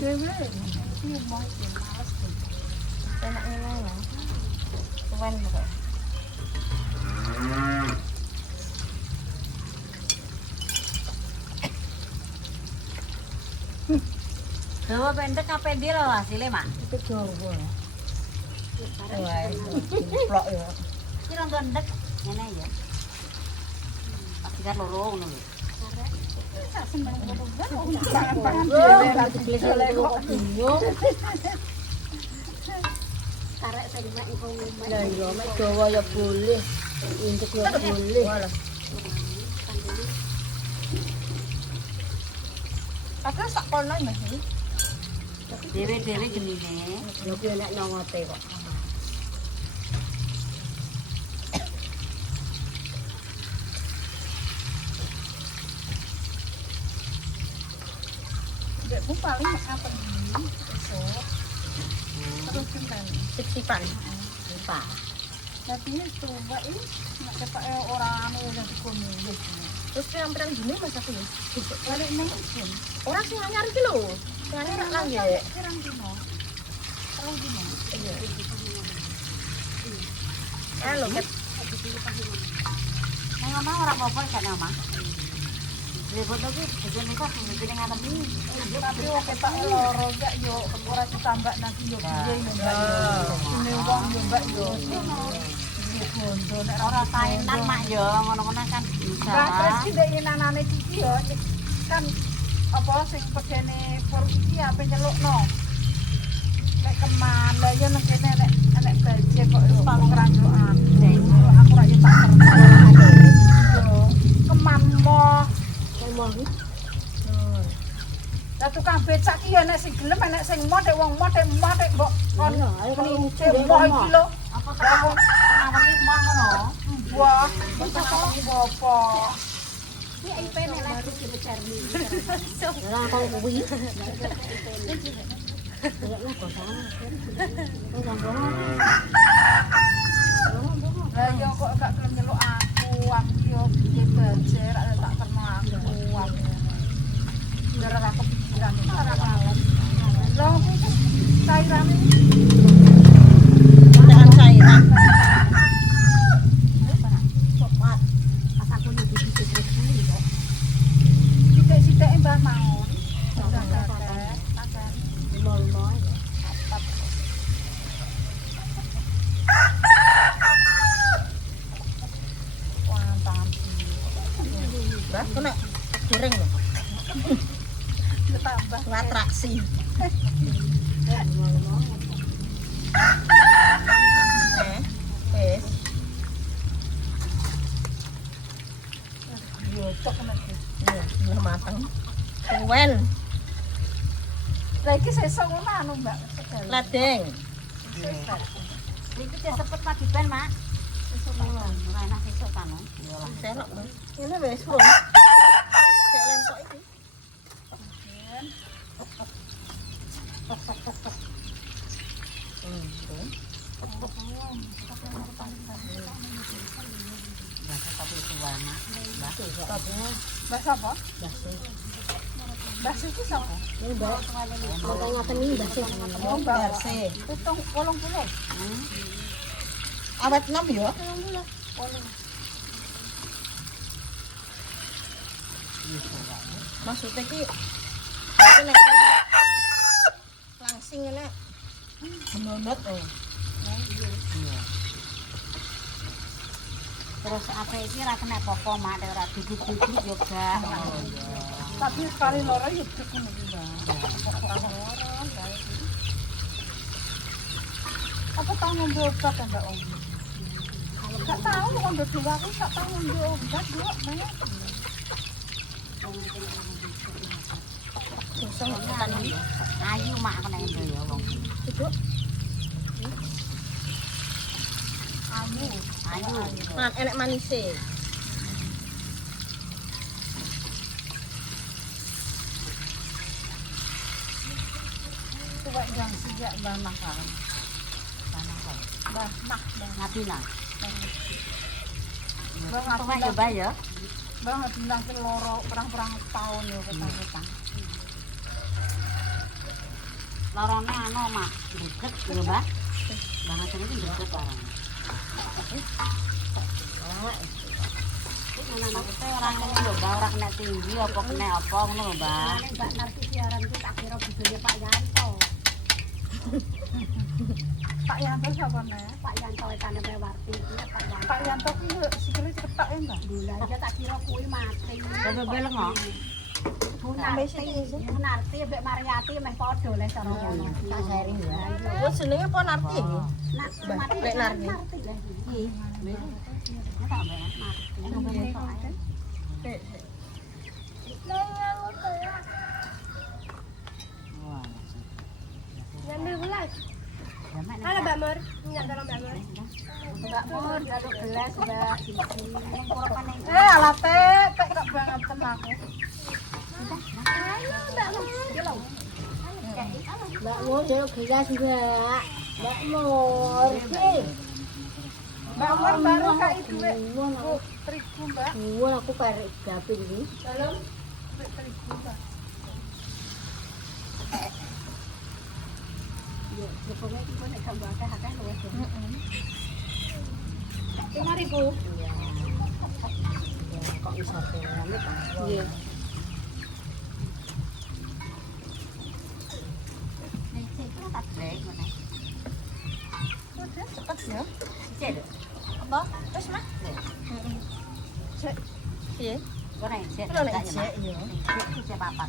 dhewe. Iki mau males. Enak ngene ya. Tuwen kok. Dawa pendek apa ndi lho hasilnya, Mak? Itu Jawa. Wah, plok ya. Iki rong pendek ngene ya. Pasti kan loro ngono lho. Sak seneng pangan dhewe ra diblesole kok bingung. Karek sing mek iku mek. Lah iya mek Jawa ya boleh. Intek ya boleh. Apa sak kono Mas iki? Dewe-dewe genine. Ya kuwi nek nongote kok. Dekku paling apa ini? Besok. Terus kan siksipan. Lupa. Tapi itu mbak ini nak cepat orang anu yang dikomil. Terus yang perang gini mas aku ya. Balik neng pun. Orang sih nyari ki lho. Nyari rak lang ya. Perang dino. Perang dino. Iya. Halo, Ket. Nang omah ora apa-apa kan omah. Repot lagi, jadi nikah mungkin ngatem ini. Tapi wong ketok loro gak yo ora ditambah nanti yo piye mbak yo. Ini wong yo mbak yo. Bondo nek Ora kainan mak yo, ngono-ngono kan bisa. Lah terus ki ndek nanane iki yo kan apa sing pegene for iki ape nyelukno. Nek keman lha yo nek kene nek baje kok yo ngranggokan. Aku ra yo tak terus. Keman mo. Keman. Lah tukang becak ki yo nek sing gelem nek sing mod wong mod mbok kon muni mo iki lho. Apa kok ngawengi mah ngono? Wah, bisa iki apa? Iki IP nek lagi dibejarni. Lah kok kuwi. Lah yo kok gak gelem nyeluk aku yo piye baje ra tak terno aku. Biar ora kepikiran ora males. Lah cairane cairan. Pas aku nyuci terus dulu kok. Sithik-sithike Mbah Maun. Udah kakek, kakek. Lolo ya. Wah, tangan. Mbah, kena goreng lho. Ditambah atraksi. Wes. Yo cok nek. Iya, sudah mateng. Suwen. Lah iki sesuk ngono anu, Mbak. Ladeng. Iki wis sepet pagi ben, Mak. Sesuk ngono. Ora enak sesuk kan. Yo lah. Selok, Mbak. Ini wis wong. Cek lempok iki. Mbak sapa? Mbak iki sapa? Ini Mbak. Mau ngaten iki Mbak sih. Oh, Mbak Arse. Tutung 80. Awet 6 ya? 80. Maksudnya ki aku nek langsing ngene menonot oh. Terus apa iki ra kena apa-apa, Mak, nek ora duduk-duduk yo gak. Tapi sekali loro ya cukup Mbak. Apa tahu ngombe obat enggak Om? Enggak tahu ngombe dua aku enggak tahu ngombe obat dua banyak. Susah kan iki. Ayu mak kena endo ya wong. Duduk. Ayu. Ayu. Man enek manise. Coba jangan sejak banah kan. Banah. Nabila. Bang Tunggu coba ya. Bang bilang ke loro perang-perang tahun ya kita. Lorone anu mak, greget lho, Mbak. Banget iki greget lorone. Maksudnya orang ini lho, Mbak, orang kena tinggi apa kena apa ngono lho, Mbak. Mbak Narti siaran itu tak kira videonya Pak Yanto. Pak Yanto siapa nih? Pak Yanto etane Warti iki Pak Yanto. Pak Yanto ki sikile cepetak ya Mbak. Gila aja tak kira kuwi mati. Coba beleng kok. Bu Narti, Narti mbek Mariati meh padha le cara ngono. Tak sharing ya. Oh jenenge apa Narti iki? Nak mati Lek Narti. Narti lah iki. Tak Mbak. Wah. Halo Mbak Mur, enggak tolong Mbak Mur. Mbak Mur, aduk gelas, Mbak. Sini. Alate tek kok banget aku. Ayo Mbak Mur. Mbak Mur, aduk gelas Mbak. Mbak Mur. Mbak Mur baru kak duit terigu Mbak. Wah, aku karek gapin iki. Tolong duit terigu Mbak. Ya, pokoknya iki nek gambar akeh-akeh luwes. Lima ribu. Iya. Ya, kok iso rame kan? Iya. Nih, sik tak brek ngene. Udah cepet ya. Cek. Apa? Wis Mas. Cek. Piye? Ora cek. Lho nek cek ya. Cek cek papat.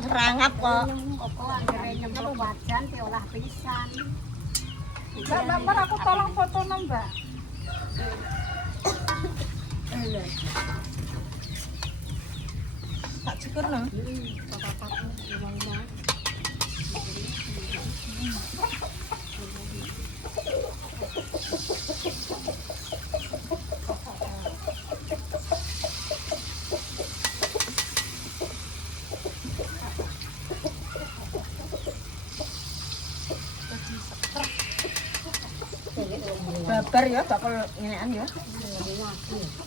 Serangap kok. Apa anggere nyemplung wajan diolah pisan. Mbak Mur aku tolong foto Mbak. Tak cukur no. Babar ya bakal ngenekan ya.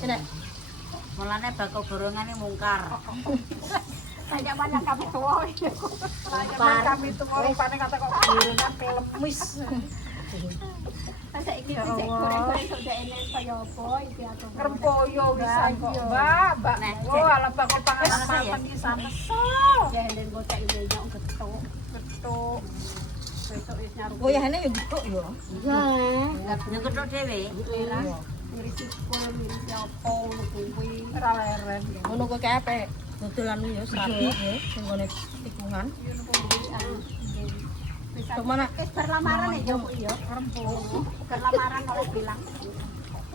Kena Mulane bakal borongane mungkar. Banyak-banyak kami tua. layanan kami itu mau rupane kata kok birunan kelemis. Masa iki cek goreng-goreng sudah ini kaya apa iki atau Ngrempoyo wisan kok Mbak. Mbak. Oh ala bakal panganan mateng iki sameso. ya den bocah iki nyok getuk. Betul. Besok wis nyaru. Oh ya hene yo getuk yo. Iya. Lah nyengketok dhewe. Ngirisi kul, ngirisi apa ngono kuwi. Ora leren. Ngono kok kae dodolan yo serabi yo sing ngene tikungan. Bisa Kemana? bar lamaran ya Bu ya. Rempo. Bar lamaran oleh bilang.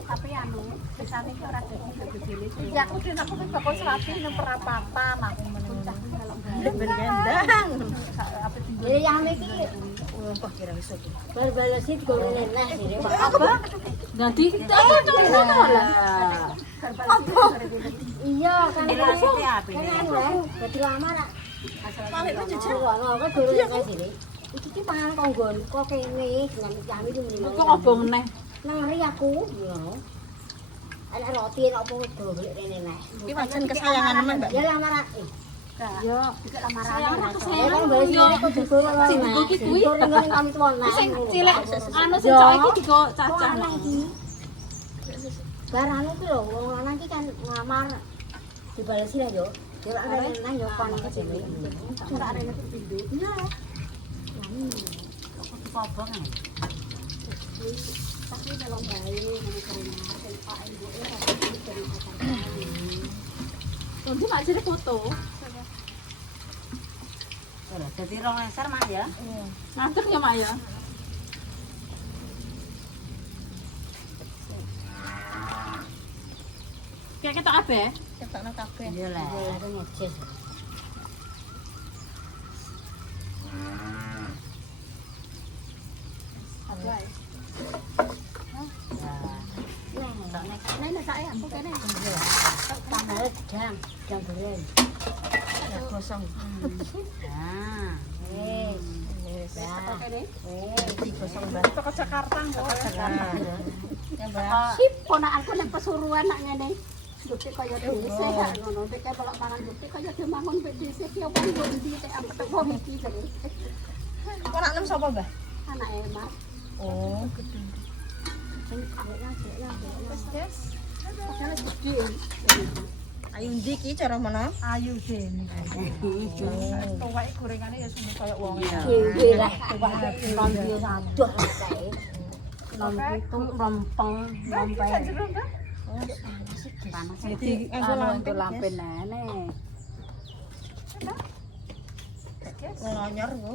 Tapi anu, bisane iki ora dadi gede-gede. Ya aku dhewe aku wis bakal serabi nang perapatan aku meneng. Kalau Ben gendang. Apa tinggal ya yang iki Wah kira iso tuh. bar balesit goreng enak sih Pak. Apa? Nanti Iya kan Relasi api. kan anu ya, dadi lamaran. Balik aja Cek. Ono kok goreng enak sini. Iki ki pangan konggon kok kene dengan kami iki mrene. Kok obong neh. Nari aku, ngono. Ana roti apa golek rene nek. Iki pancen kesayangan teman Mbak. Ya lamaran. Yo, iki lamaran. Ya kan Kesayangan bali kok digoreng lho. Sing digo ki kuwi. Goreng kami tuan nek. Sing cilik anu sing cok iki digo cacah. Bar anu ki lho, wong lanang ki kan ngamar dibalesi lah yo. Yo ora ana nang yo kon kene. Ora ana nek pindho. Iya. Kok obong neh. Tapi dalam bayi ngene kene Pak Ibu ora dari Nanti mak jadi foto. Ora dadi 2 leser mak ya. Ngatur ya mak ya. Kayak ketok kabeh. Ketokno kabeh. Iya lah. Ya ada ngejes. Nah, saya aku kene. Tambah jam goreng. Ya gosong. Nah. Wes. Wis. Ya. Digosong Mbak. Teko Jakarta kok. Ya Mbak. Sip ponakanku nek pesuruan nak ngene. Dutik kaya dhisik gak ngono. Nek kalau mangan dutik kaya dimangun mbek dhisik ya wong ndi tek apa wong iki jare. Kok anak nem sapa, Mbah? Anake Mas. Oh. Wis, Des. Padahal gede. Ayu ndi iki cara mana? Ayu dene. Tuwake gorengane ya semu kaya wong ya. Dewe lah, coba nom dia saduh kae. Nom itu rompong rompeng. Panas. Jadi Anu lampen nene. ngelonyor ku.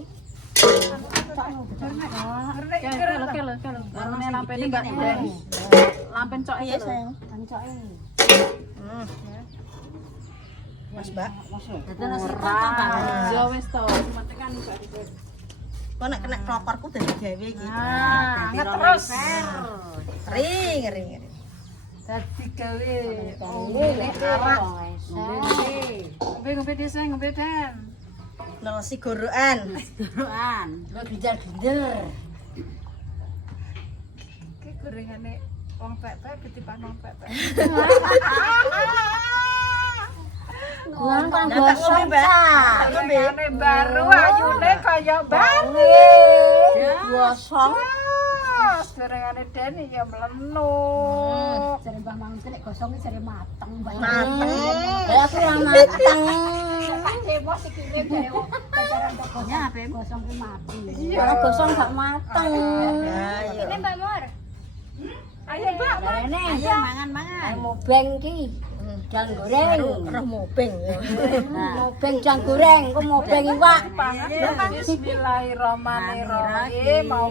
Warnane lampen iki Mbak. Lampen cok Iya sayang. Kancoke. Mas Mbak. Dadi nasi kotak kan. Ya wis to, tekan Mbak. Kok nek kena kloporku dadi gawe iki. Ah, terus. Ring, ring, ring. Dadi gawe. Ngene arak. Ngombe desa ngombe dan. Nasi gorokan. Gorokan. Lo ginjal-ginjal. Ki gorengane wong pek-pek ketipan wong pek-pek. Nang kan Nah, tak ngombe, Mbak. Tak ngombe. Gorengane baru ayune kaya bangi. Gosong. Gorengane Deni ya melenuk. Jare Mbah Mangun lek gosong jare mateng, Mbak. Mateng. Lah kurang mateng. Demos iki dewe. Pacaran kok gosong. Ya, Beb. Gosong ki mati. Kalau gosong gak mateng. Ya, iya. Mbak Mur. Ayo Mbak. Rene, Ayo mangan-mangan. mau beng ki. Jang goreng. Roh moping. Mau beng jang goreng, kok mau beng iwak. Bismillahirrahmanirrahim. Mau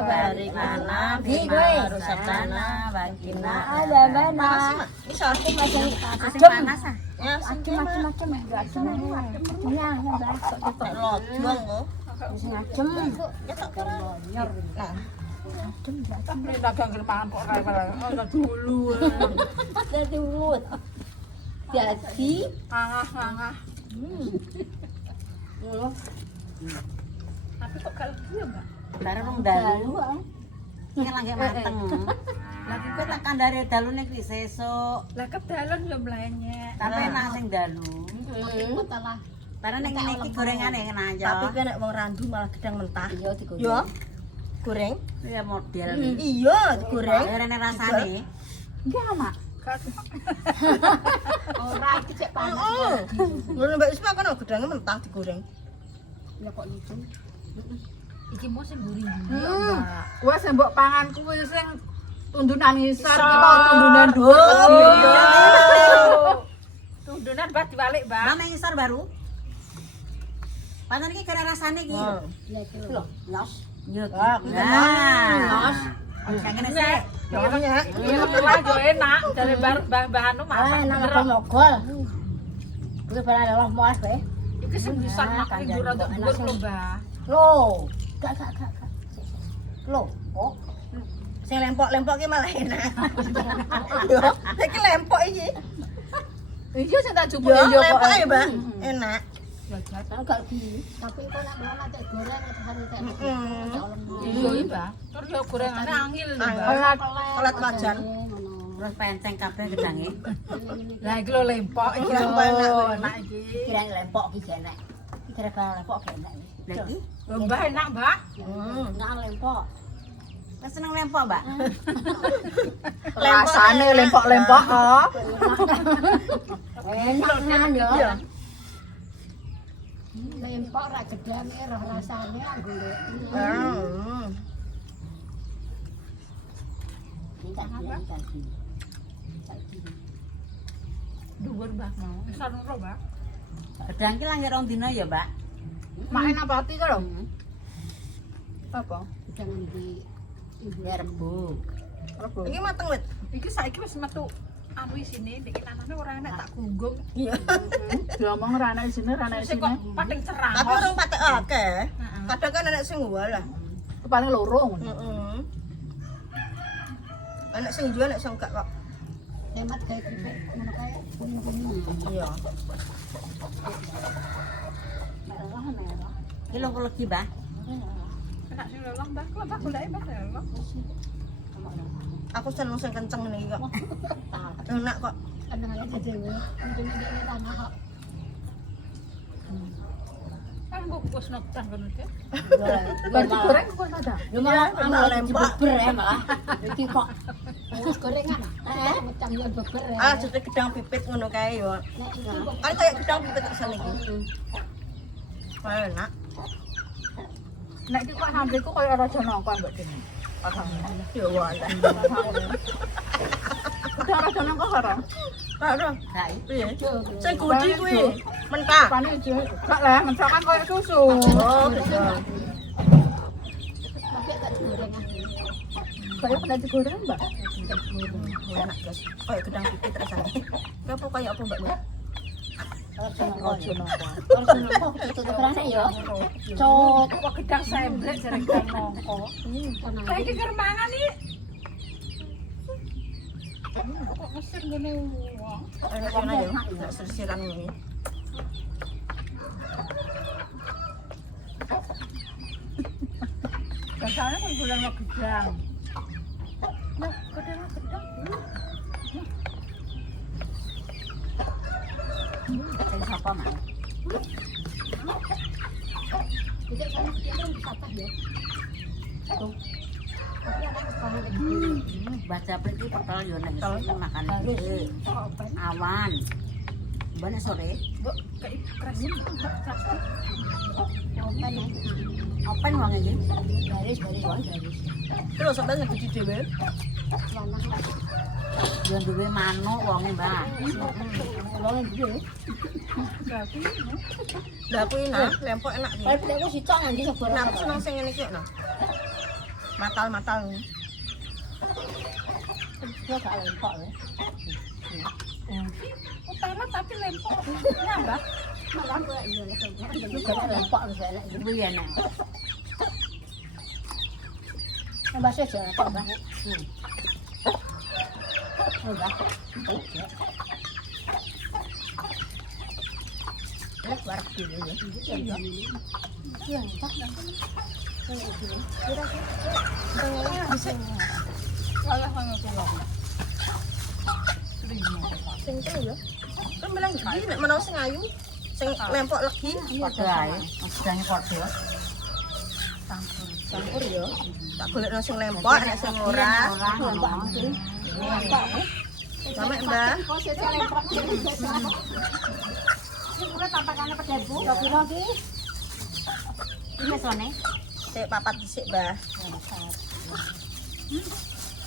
Barik mana, bima rusakana, bangkina. Ada mana? Bisa. Macam Panas ah. Ya, macam-macam enggak adem. Ya, ya Mbak. tak lodong kok. Wis ngadem. Ya tak kira. Nah, Tapi dagang mangan kok ora dulu. Dadi urut. Jadi, Angah-angah. ngono. Tapi kok kalau dia Mbak? baru rong dalu. Iki lagi mateng. Lagi kok tak kandare dalune kuwi sesuk. Lah kedalan yo mlenyek. Tapi enak sing dalu. Talah. Karena nek ngene iki gorengane kena ya. Tapi kowe nek wong randu malah gedang mentah. Iya digoreng. Yo. Goreng. Ya model. Iya, digoreng. Rene rasane. Enggak, Mak. Ora iki cek panas. Heeh. Ngono Mbak Isma kan gedangnya mentah digoreng. Ya kok lucu. Iki mau sing gurih. Wah, sing mbok pangan kuwi sing tundunan ngisor iki mau tundunan dhuwur. Iya. Tundunan Mbak diwalik, Mbak. Mana ngisor baru? Panen iki kira rasane iki. Wah. Ya iki Loh, nyos. Nyut. Wah, Nah. Kayak ngene sih. Namanya. Iya, lah yo enak dari mbah anu Ah, masak. nang apa mogol. Kuwi barang Allah muas bae. Iki sing bisa makan dhuwur untuk dhuwur lho, Mbah. Loh, gak. Loh, kok Sing lempok-lempok ki malah enak. Yo, iki lempok iki. Iya sing tak jupuk Yo, yo lempok kok. ya, Mbak. Enak. gak gini. tapi kok nek mau nek goreng itu harus tek. Iya, Mbak. Terus yo gorengane angil lho, Mbak. Kolat wajan. Terus penceng kabeh gedange. Lah iki lho lempok iki Lempok enak. lho, enak iki. Kira lempok ki enak. Kira barang lempok ki enak. Lah iki Lho, Mbah enak, Mbak. Nang lempok. wis seneng lempok, Mbak. Rasane lempok-lempok kok. Enak kan yo. Iya. Lempok ra gedange roh rasane golek. Ini tak bilang tadi. Dhuwur, Mbah mau. Isan lho, Mbak. Gedang iki langit rong dina ya, Mbak. Mak enak pati kok lho. Apa? Jangan di Ya rebo. Iki mateng wit. Iki saiki wis metu anu isine nek nanane ora enak tak gunggung. Iya. Diomong ora enak isine, ora enak isine. Kok pating cerang. Tapi orang patek akeh. Kadang kan anak sing lah. Paling loro ngono. Heeh. Anak sing jual, anak sing enggak kok. hemat kayak keripik ngono kae kuning-kuning. Iya. Iki lho kok legi, Mbak. Enak sing lelong, Mbah. Kok Mbah goleki Mbah lelong. Aku seneng sing kenceng nih kok. Enak kok. Tenang aja dhewe. Untungnya dia tanah kok. Kan gua kukus notang kan itu. Baru Goreng kok ada. Lu malah malah dibeber ya malah. Iki kok Terus gorengan. Macam yo beber. Ah, jadi gedang pipit ngono kae yo. Nek iki kok Kan kayak gedang pipit asal iki. Enak. Nek iki kok hambe ku koyo raja nongko mbak Dini. Ya walah. Udah raja nongko ora? Ora. Nah, Piye? Sing gudi kuwi. Mentah. Pane aja. Gak lah, mencakan koyo susu. Oh, betul. tapi gak digoreng aja. Kayak pernah digoreng, Mbak. Enak, guys. Kayak gedang pipit rasane. Kayak apa kayak apa, Mbak? Raja nongko. terus kok tutup rane ya. Cok, kok gedang sembrek jarang gedang nongko. Tenang. Saiki keur mangan iki. Kok mesir ngene wong. Enak ana yo. Enak sirsiran ngene. Biasanya kan bulan mau gedang. Nah, gedang. sing sapa mah? Jadi sana kita patah ya. Tapi ada sekolah lagi. Baca apa iki pekel yo nek sing makan iki. Awan. Bane sore. Bu, kayak kerasin. Open ya. Open wong iki. Baris wae baris. Terus sampe ngedi dhewe. Lanang. Yo duwe manuk wonge, Mbak. Wong iki. Lah kuwi nah, lempok enak iki. Kalau aku sitok nanti sabar. Nah, aku seneng sing ngene iki nah. Matal-matal. Yo gak lempok ya. Utama tapi lempok. Nambah. Malah gue Indonesia. Lu gak lempok wis enak. Kuwi enak. Mbak sih aja kok, Mbak. Mbak. Lek warak dulu ya. Iya, tak. Salah ngono kula. Sing itu ya. Kan bilang gede nek menawa sing ayu, sing lempok legi. Padha ae. Sedange padha. Campur ya. Tak golekno sing lempok, nek sing ora. Sampe Mbah. Kok sih lempok. Ini tampakannya pedabu. Kira ki. Iki sone. Sik papat dhisik, Mbah.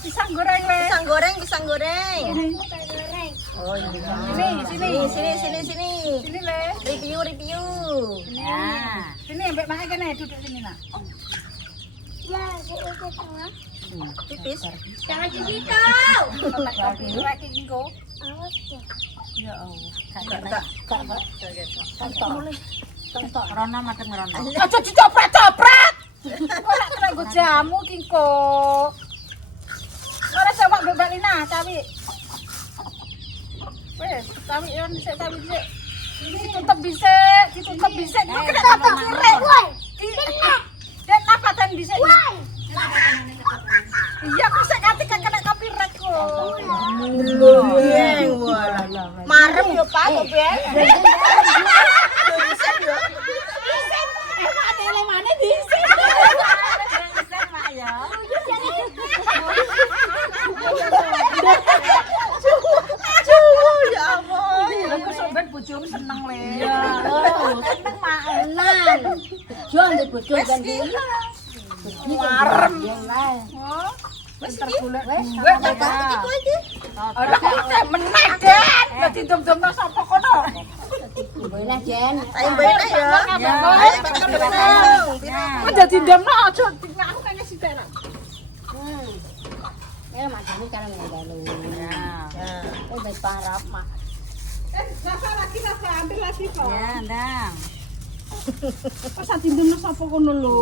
Pisang goreng le. Pisang goreng, pisang goreng. Goreng. Oh, ini. Sini. Sini le. Review. Nah. Sini mbek mak kene duduk sini nak. Ya, saya tengah. Tipis. Jangan di situ. Tak kopi lagi engko. Awas ya. Ya Allah. Tontok. Rono madhep ngrono. Aja dicopret-copret. Kok lak kena nggo jamu ki kok. Ora coba mbek Lina cawi. Wes, cawi yo sik cawi sik. Ditutup bisik. Kok kena tutup kirek. Woi. Dan apa tan bisik? Iya, kok sik kate kena copyright kok. Yeng, walah. Marem yo, Pak, kok ben. Bisa yo. Ya ampun. Lha kok sok ben bojomu seneng le. Seneng maenan. Jual di bojo ganti. Marem. Oh. Wis tergolek duwe ta. Ora kok meneh, Den. Dadi dom-domno sapa kono? Boleh Jen. Ayo mbene ya. Ya, Ayo tekan benang. Nah. Kok dadi domno aja aku kene sithik. Ya macam kalau ngedalu. Ya. Oh wis parap mak. Rasa lagi ambil lagi kok. Ya, ndang. Kok sak dindomno sapa kono lho.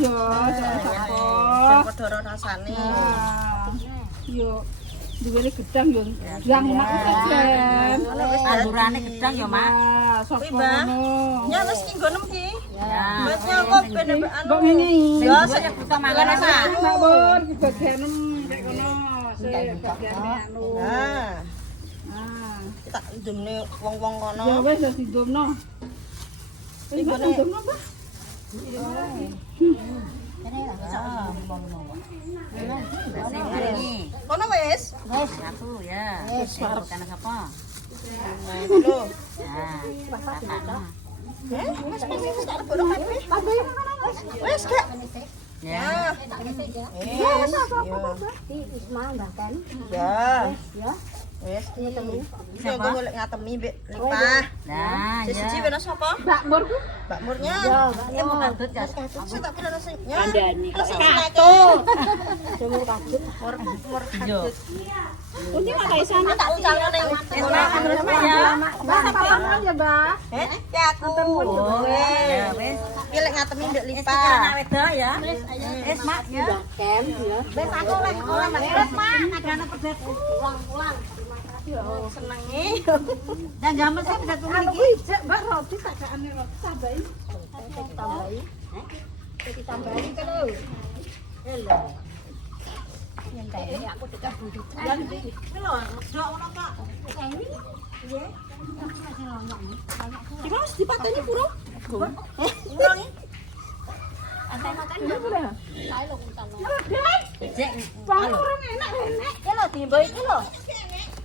Ya, sapa. Ben padha ora rasane. Yo duwene gedang yo ndang mak jen. Andurane gedang ya, Mak. Sapa Kuwi, Mbak. ngono. Ya wis ki nggonem ki. Ya. Mbaknya kok ben anu. Mbok ngene iki. Ya Sing sik buka mangan mangan sak. Mbak Bur, bagianem kayak kono. Sik bagiane anu. Nah, Ah. Dumne wong-wong kono. Ya wis wis didomno. Wis Iku didomno, Mbak. Kono wis. Satu ya. Bukan apa? Lho. Nah, kakaknya. Wis wis tak bodo kabeh. Wis gak. Ya. Wis. Di Isma bahkan. Ya. Ya. Wis. Ini temu. Yo gue golek ngatemi mbek Lipah. Nah, Siji ya. wena sapa? Mbak Mur ku. Mbak Murnya. Ya, Ini mau kadut ya. Sing tak kira sing. Ya. Kandhani kok. Jemur kadut. Mur Yo. Ini mana isane? tak ucapno ning Ya. Mbak sampai kapan ya, Mbak? Ya aku. Ya, wes. Pilek ngatemi mbek Wes Lipah. anak wedok ya. Wes, Mak ya. Kem ya. Wes aku oleh Mas, Mak. Agane pedet. Pulang-pulang. Senenge. Dan jaman saya pedet kuwi iki. Cek Mbak roti sakane roti tambahin. Tambahin. Iki tambahin kan lho. Hello. Ini aku tidak butuh. Hello, dok ngono kok. Ini. Iya. Di mas dipateni puro? Ulangi. Antai makan ya. Saya lo utang. Cek. Bang orang enak enak. Iki lho timbo iki lho.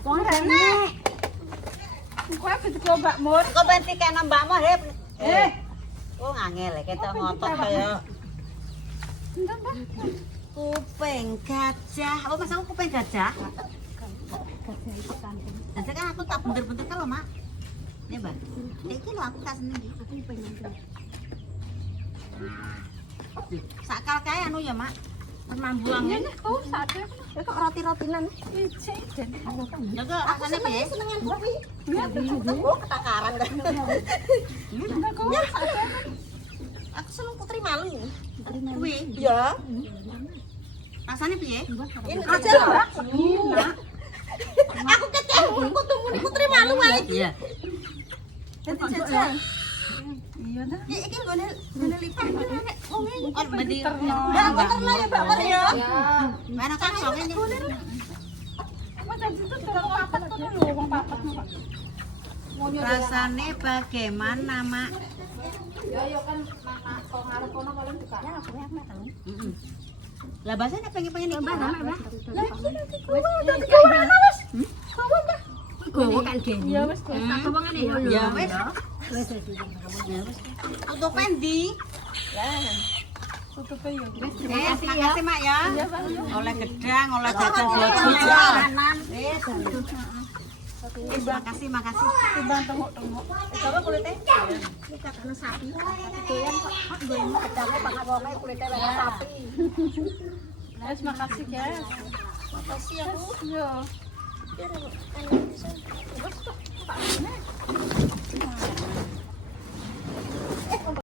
Wong enak. Kowe bisa Mbak Mur. Kok ben dikene Mbak Mo, Hep. Oh, ngangel ketok ngotot kaya kuping gajah. Oh, mas aku kuping gajah. Nanti kan aku tak bener-bener kalau mak. Ini mbak. Ini lo aku tak seneng. Aku pengen. Sakal kayak anu ya mak. Mambuangnya. Oh, sate. Ya kok roti-rotinan. Ya kok rasanya piye? Senengan kopi. Ya oh ketakaran kan. Ya, sate. Aku seneng putri malu. Kuwi. Ya. Rasanya piye? Ini aja lah. Aku kecewa ketemu putri malu wae. Iya. Dadi jajal. Iya dah. Ya iki nggone Lipah iki nek wong iki. Oh, berarti. Ya terno ya Mbak Mur ya. Mana kan soalnya ini. Mas janji itu kalau papat kan lho, wong papat. Rasanya bagaimana mak? Ya kan kok ngarep kono paling buka. Ya, aku enak tahu. Lah bahasanya pengen-pengen iki. Mbak. Gowo kan gene. Ya wis wis aku wong ngene ya. Ya wes. Wis wis. Untuk pendi. Tutupe yo. Makasih mak ya. Oleh gedang, oleh cocok Kanan. Wis. Makasih. Timbang tengok-tengok. Coba kulite. Iki kakane sapi. Doyan kok doyan kedake pakai wonge kulite kaya sapi. Wis makasih, guys. Makasih aku. Yo. Biar